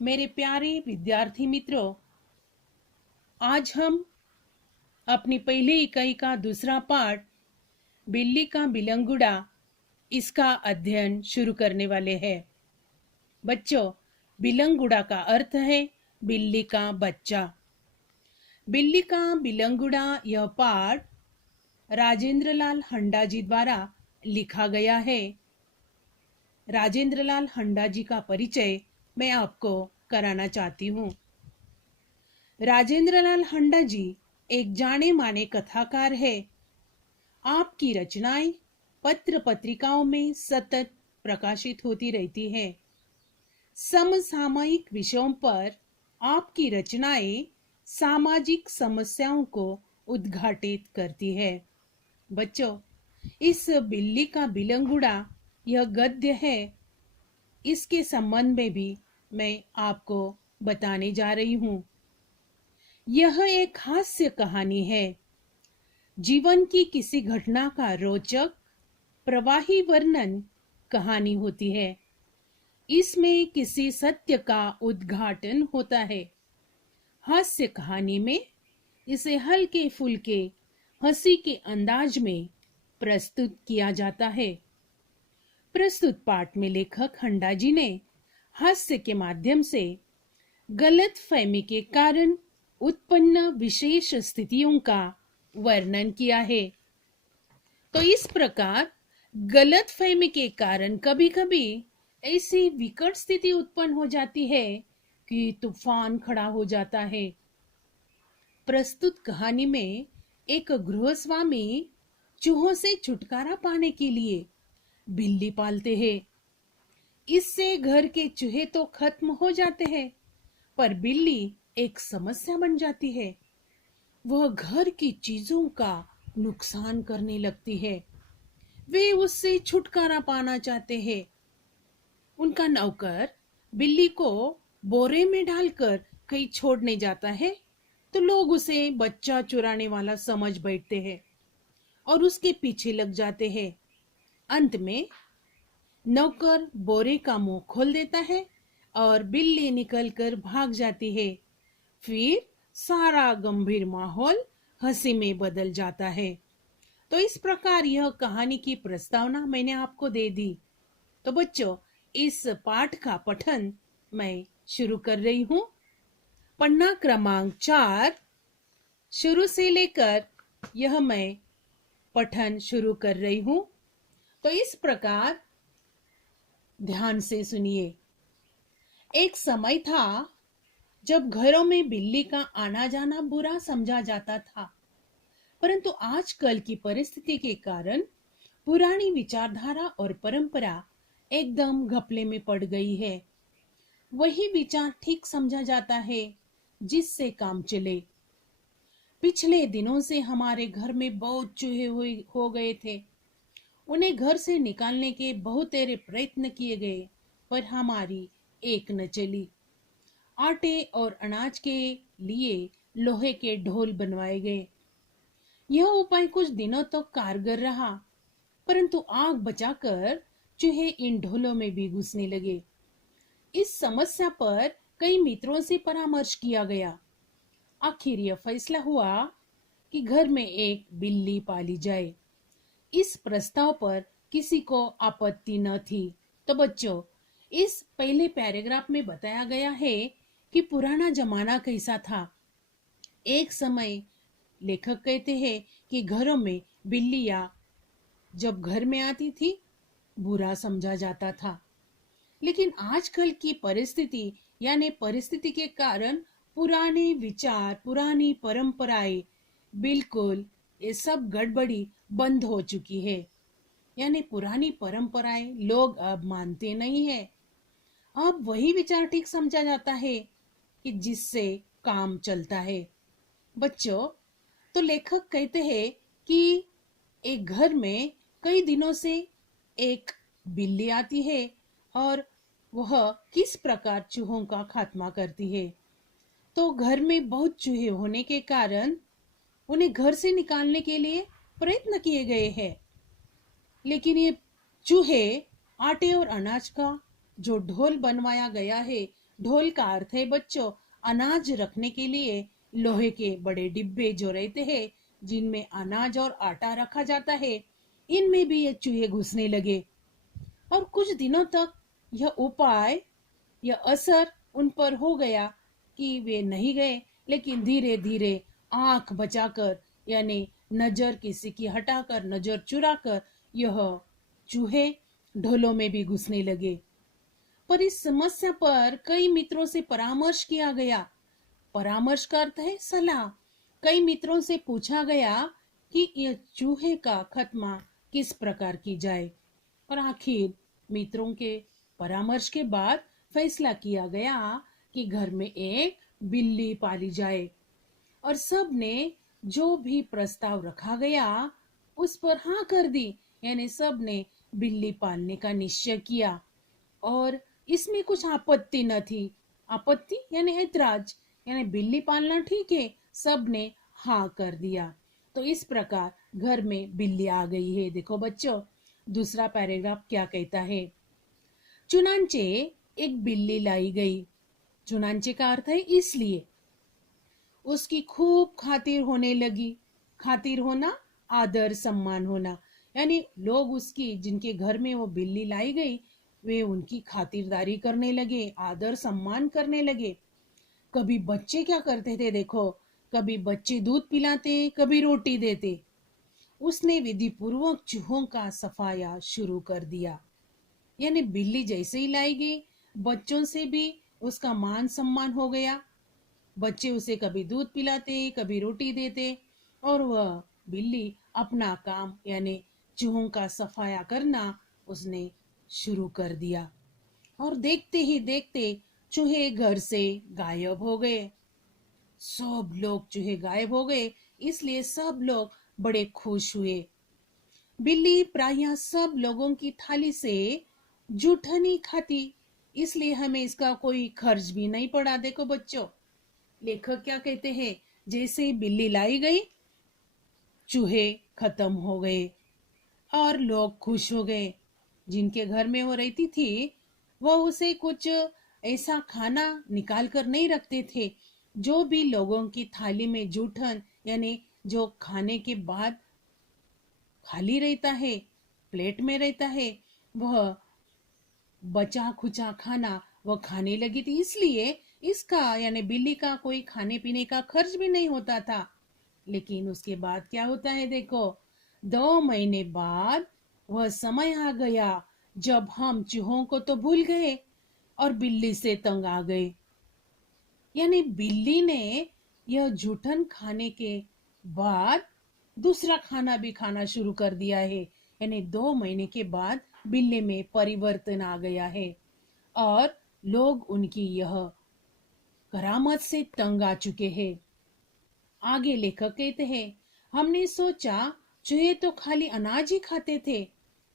मेरे प्यारे विद्यार्थी मित्रों, आज हम अपनी पहली इकाई का दूसरा पाठ बिल्ली का बिलंगुड़ा इसका अध्ययन शुरू करने वाले हैं। बच्चों, बिलंगुड़ा का अर्थ है बिल्ली का बच्चा। बिल्ली का बिलंगुड़ा यह पाठ राजेंद्र लाल हंडा जी द्वारा लिखा गया है। राजेंद्र लाल हंडा जी का परिचय मैं आपको कराना चाहती हूँ। राजेंद्र लाल हंडा जी एक जाने माने कथाकार है। आपकी रचनाएं पत्र पत्रिकाओं में सतत प्रकाशित होती रहती हैं। समसामयिक विषयों पर आपकी रचनाएं सामाजिक समस्याओं को उद्घाटित करती है। बच्चों, इस बिल्ली का बिलंगुड़ा यह गद्य है। इसके संबंध में भी मैं आपको बताने जा रही हूँ। यह एक हास्य कहानी है। जीवन की किसी घटना का रोचक प्रवाही वर्णन कहानी होती है। इसमें किसी सत्य का उद्घाटन होता है। हास्य कहानी में इसे हल्के फुल्के हंसी के अंदाज में प्रस्तुत किया जाता है। प्रस्तुत पाठ में लेखक हंडा जी ने हास्य के माध्यम से गलत फहमी के कारण उत्पन्न विशेष स्थितियों का वर्णन किया है। तो इस प्रकार गलत फहमी के कारण कभी कभी ऐसी विकट स्थिति उत्पन्न हो जाती है कि तूफान खड़ा हो जाता है। प्रस्तुत कहानी में एक गृहस्वामी चूहों से छुटकारा पाने के लिए बिल्ली पालते हैं। इससे घर के चूहे तो खत्म हो जाते हैं, पर बिल्ली एक समस्या बन जाती है। वह घर की चीजों का नुकसान करने लगती है। वे उससे छुटकारा पाना चाहते हैं। उनका नौकर बिल्ली को बोरे में डालकर कहीं छोड़ने जाता है तो लोग उसे बच्चा चुराने वाला समझ बैठते हैं और उसके पीछे लग जाते हैं। अंत में नौकर बोरे का मुंह खोल देता है और बिल्ली निकलकर भाग जाती है। फिर सारा गंभीर माहौल हंसी में बदल जाता है। तो इस प्रकार यह कहानी की प्रस्तावना मैंने आपको दे दी। तो बच्चों, इस पाठ का पठन मैं शुरू कर रही हूँ। पन्ना क्रमांक 4 शुरू से लेकर यह मैं पठन शुरू कर रही हूँ। तो इस प्रकार ध्यान से सुनिए। एक समय था जब घरों में बिल्ली का आना जाना बुरा समझा जाता था, परंतु आजकल की परिस्थिति के कारण पुरानी विचारधारा और परंपरा एकदम घपले में पड़ गई है। वही विचार ठीक समझा जाता है जिससे काम चले। पिछले दिनों से हमारे घर में बहुत चूहे हो गए थे। उन्हें घर से निकालने के बहुत तेरे प्रयत्न किए गए, पर हमारी एक न चली। आटे और अनाज के लिए लोहे के ढोल बनवाए गए। यह उपाय कुछ दिनों तक तो कारगर रहा, परंतु आग बचाकर चूहे इन ढोलों में भी घुसने लगे। इस समस्या पर कई मित्रों से परामर्श किया गया। आखिर यह फैसला हुआ कि घर में एक बिल्ली पाली जाए। इस प्रस्ताव पर किसी को आपत्ति न थी। तो बच्चों, इस पहले पैराग्राफ में बताया गया है कि पुराना जमाना कैसा था। एक समय लेखक कहते हैं कि घरों में बिल्लियां जब घर में आती थी बुरा समझा जाता था, लेकिन आजकल की परिस्थिति यानी परिस्थिति के कारण पुराने विचार, पुरानी परंपराएं बिल्कुल ये सब गड़बड़ी बंद हो चुकी है। यानी पुरानी परंपराएं लोग अब मानते नहीं है। अब वही विचार ठीक समझा जाता है कि जिससे काम चलता है। बच्चों, तो लेखक कहते हैं कि एक घर में कई दिनों से एक बिल्ली आती है और वह किस प्रकार चूहों का खात्मा करती है। तो घर में बहुत चूहे होने के कारण उन्हें घर से निकालने के लिए प्रयत्न किए गए हैं, लेकिन ये चूहे आटे और अनाज का जो ढोल बनवाया गया है ढोल का अर्थ है बच्चों अनाज रखने के लिए लोहे के बड़े डिब्बे जो रहते हैं, जिनमें अनाज और आटा रखा जाता है, इनमें भी ये चूहे घुसने लगे। और कुछ दिनों तक यह उपाय, यह असर उन पर हो गया कि वे नहीं गए, लेकिन धीरे धीरे आंख बचाकर, यानी नजर किसी की हटाकर, नजर चुराकर यह चूहे ढोलों में भी घुसने लगे। पर इस समस्या पर कई मित्रों से परामर्श किया गया। परामर्श का अर्थ है सलाह। कई मित्रों से पूछा गया कि यह चूहे का खात्मा किस प्रकार की जाए। और आखिर मित्रों के परामर्श के बाद फैसला किया गया कि घर में एक बिल्ली पाली जाए। और सब ने जो भी प्रस्ताव रखा गया उस पर हाँ कर दी, यानी सब ने बिल्ली पालने का निश्चय किया। और इसमें कुछ आपत्ति न थी। आपत्ति यानी ऐतराज, यानी बिल्ली पालना ठीक है, सब ने हाँ कर दिया। तो इस प्रकार घर में बिल्ली आ गई है। देखो बच्चों, दूसरा पैराग्राफ क्या कहता है। चुनांचे एक बिल्ली लाई गई। चुनांचे का अर्थ है इसलिए। उसकी खूब खातिर होने लगी। खातिर होना, आदर सम्मान होना, यानी लोग उसकी, जिनके घर में वो बिल्ली लाई गई, वे उनकी खातिरदारी करने लगे, आदर सम्मान करने लगे। कभी बच्चे क्या करते थे देखो, कभी बच्चे दूध पिलाते, कभी रोटी देते। उसने विधि पूर्वक चूहों का सफाया शुरू कर दिया। यानी बिल्ली जैसे ही लाई गई, बच्चों से भी उसका मान सम्मान हो गया। बच्चे उसे कभी दूध पिलाते, कभी रोटी देते, और वह बिल्ली अपना काम यानी चूहों का सफाया करना उसने शुरू कर दिया। और देखते ही देखते चूहे घर से गायब हो गए। सब लोग, चूहे गायब हो गए, इसलिए सब लोग बड़े खुश हुए। बिल्ली प्रायः सब लोगों की थाली से जूठन ही खाती, इसलिए हमें इसका कोई खर्च भी नहीं पड़ा। देखो बच्चों, लेखक क्या कहते हैं, जैसे ही बिल्ली लाई गई, चूहे खत्म हो गए और लोग खुश हो गए। जिनके घर में वो रहती थी, वो उसे कुछ ऐसा खाना निकाल कर नहीं रखते थे। जो भी लोगों की थाली में जूठन, यानी जो खाने के बाद खाली रहता है, प्लेट में रहता है, वह बचा खुचा खाना वह खाने लगी थी। इसलिए इसका, यानी बिल्ली का, कोई खाने पीने का खर्च भी नहीं होता था। लेकिन उसके बाद क्या होता है देखो, 2 महीने बाद वह समय आ गया जब हम चूहों को तो भूल गए और बिल्ली से तंग आ गए। यानी बिल्ली ने यह जूठन खाने के बाद दूसरा खाना भी खाना शुरू कर दिया है। यानी 2 महीने के बाद बिल्ली में परिवर्तन आ गया है और लोग उनकी यह करामत से तंग आ चुके हैं। आगे लेखक कहते हैं, हमने सोचा चूहे तो खाली अनाज ही खाते थे,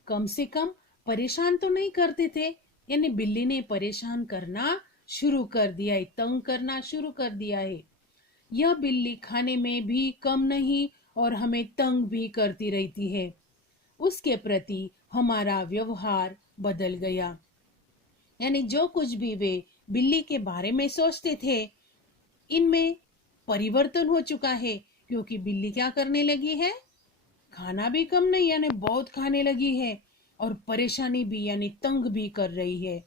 कम से कम परेशान तो नहीं करते थे। यानी बिल्ली ने परेशान करना शुरू कर दिया है, तंग करना शुरू कर दिया है। यह बिल्ली खाने में भी कम नहीं और हमें तंग भी करती रहती है। उसके प्रति हमारा व्यवहार बदल गया। यानी जो कुछ भी वे बिल्ली के बारे में सोचते थे, इनमें परिवर्तन हो चुका है, क्योंकि बिल्ली क्या करने लगी है, खाना भी कम नहीं, यानी बहुत खाने लगी है और परेशानी भी, यानी तंग भी कर रही है।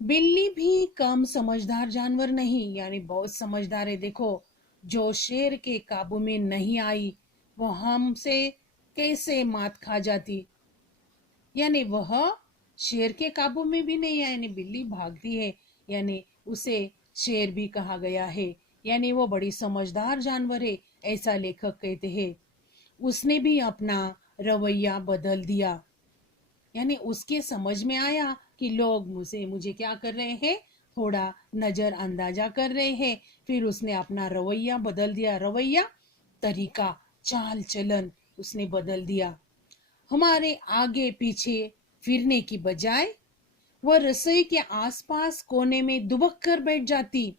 बिल्ली भी कम समझदार जानवर नहीं, यानी बहुत समझदार है। देखो, जो शेर के काबू में नहीं आई, वो हमसे कैसे मात खा जाती। यानी वह शेर के काबू में भी नहीं है, यानी बिल्ली भागती है, यानी उसे शेर भी कहा गया है। यानी वो बड़ी समझदार जानवर है, ऐसा लेखक कहते हैं। उसने भी अपना रवैया बदल दिया। यानी उसके समझ में आया कि लोग मुझे क्या कर रहे हैं, थोड़ा नजर अंदाजा कर रहे हैं। फिर उसने अपना रवैया बदल दिया। रवैया, तरीका, चाल चलन उसने बदल दिया। हमारे आगे पीछे फिरने की बजाय वह रसोई के आसपास कोने में दुबक कर बैठ जाती।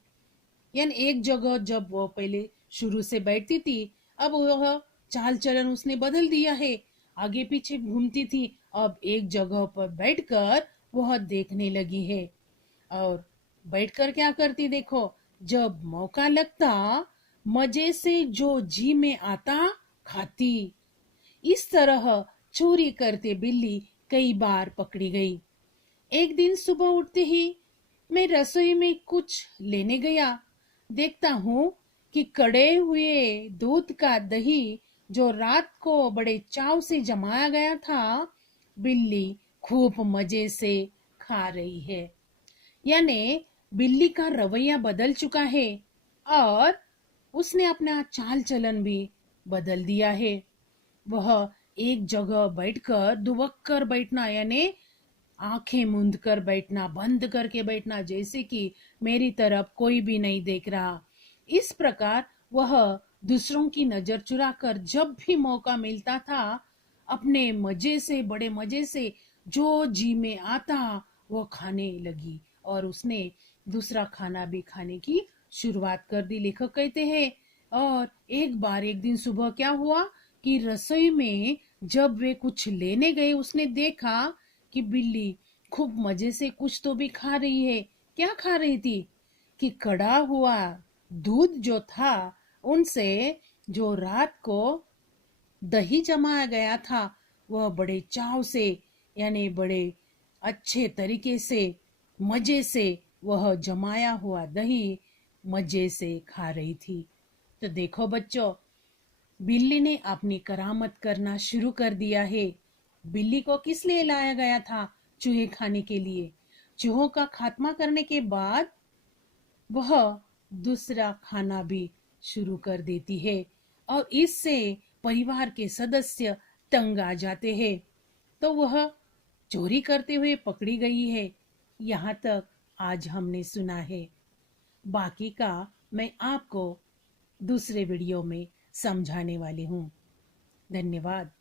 यानी एक जगह जब वो पहले शुरू से बैठती थी, अब वह चाल चलन उसने बदल दिया है। आगे पीछे घूमती थी, अब एक जगह पर बैठकर वह देखने लगी है। और बैठकर क्या करती देखो, जब मौका लगता मजे से जो जी में आता खाती। इस तरह चोरी करते बिल्ली कई बार पकड़ी गई। एक दिन सुबह उठते ही मैं रसोई में कुछ लेने गया। देखता हूँ कि कड़े हुए दूध का दही जो रात को बड़े चाव से जमाया गया था, बिल्ली खूब मजे से खा रही है। यानी बिल्ली का रवैया बदल चुका है और उसने अपना चाल चलन भी बदल दिया है। वह एक जगह बैठकर दुबक कर बैठना, यानी आंखें मूंद कर बैठना, बंद करके बैठना, जैसे कि मेरी तरफ कोई भी नहीं देख रहा। इस प्रकार वह दूसरों की नजर चुराकर जब भी मौका मिलता था, अपने मजे से, बड़े मजे से जो जी में आता वो खाने लगी और उसने दूसरा खाना भी खाने की शुरुआत कर दी। लेखक कहते हैं, और एक बार एक दिन सुबह क्या हुआ कि रसोई में जब वे कुछ लेने गए, उसने देखा कि बिल्ली खूब मजे से कुछ तो भी खा रही है। क्या खा रही थी कि कड़ा हुआ दूध जो था, उनसे जो रात को दही जमाया गया था, वह बड़े चाव से, यानी बड़े अच्छे तरीके से, मजे से वह जमाया हुआ दही मजे से खा रही थी। तो देखो बच्चों, बिल्ली ने अपनी करामत करना शुरू कर दिया है। बिल्ली को किस लिए लाया गया था? चूहे खाने के लिए। चूहों का खात्मा करने के बाद वह दूसरा खाना भी शुरू कर देती है और इससे परिवार के सदस्य तंग आ जाते हैं। तो वह चोरी करते हुए पकड़ी गई है। यहाँ तक आज हमने सुना है। बाकी का मैं आपको दूसरे वीडियो में समझाने वाली हूँ। धन्यवाद।